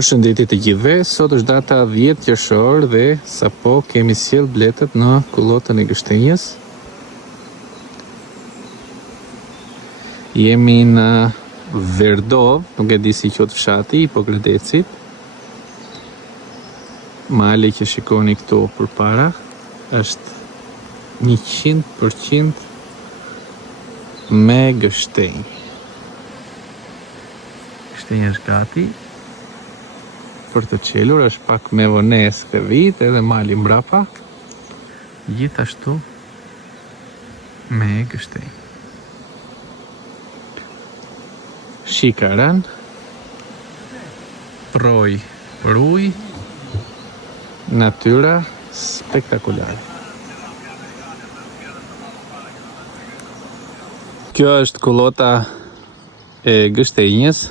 Përshëndetje të gjithëve, sot është data 10 qershor dhe sapo kemi sjell bletët në kullotën e Gështenjës. Jemi në Verdov, nuk e di si quhet fshati i Pogradecit. Mali që shikoni këtu përpara është 100% me gështenjë. Gështenja është gati për të qelur, është pak me vonesë të vit edhe mali mbrapa, gjithashtu me gështenjë. Shikaran, proj për ujë, natyra spektakulare. Kjo është kullota e Gështenjës.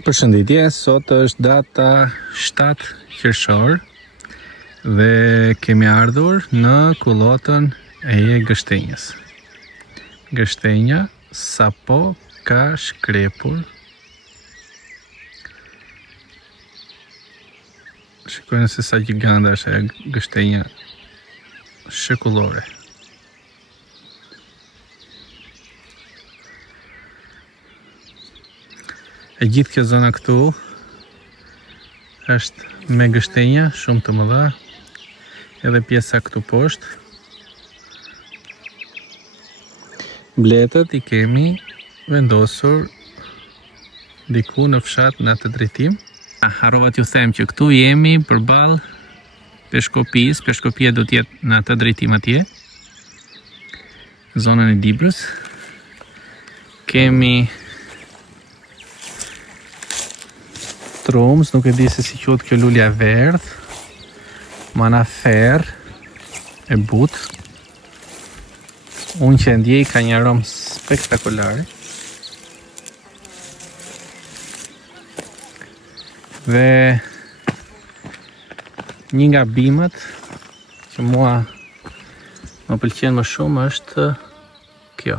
Përshëndetje, sot është data 7 qershor dhe kemi ardhur në kullotën e Gështenjës. Gështenja sapo ka shkrepur. Shikojnë se sa gjigande është e Gështenja shekullore. E gjithë kjo zona këtu është me gështenja shumë të mëdha, edhe pjesa këtu poshtë. Bletët i kemi vendosur diku në fshat në atë drejtim. Harrova t'ju them që këtu jemi përballë peshkopisë. Peshkopia do t'jetë në atë drejtim atje, zonën e Dibrës. Kemi trumës, nuk e di se si quhet kjo lulja e verdh, manafer e butë. Unë që ndjej ka një aromë spektakolare. Dhe një nga bimët që mua më pëlqen më shumë është kjo.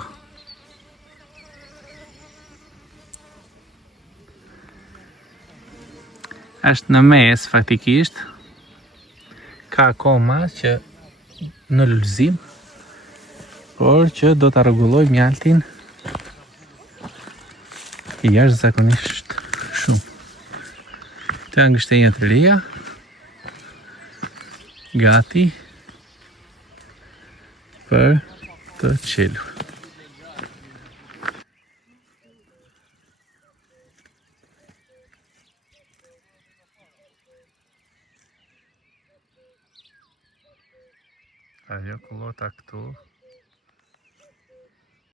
Është në mes faktikisht, ka akoma që në lulëzim, por që do ta rregulloj mjaltin jashtëzakonisht shumë. Këto janë gështenjat e reja, gati për të qelur. Ajo kullota këtu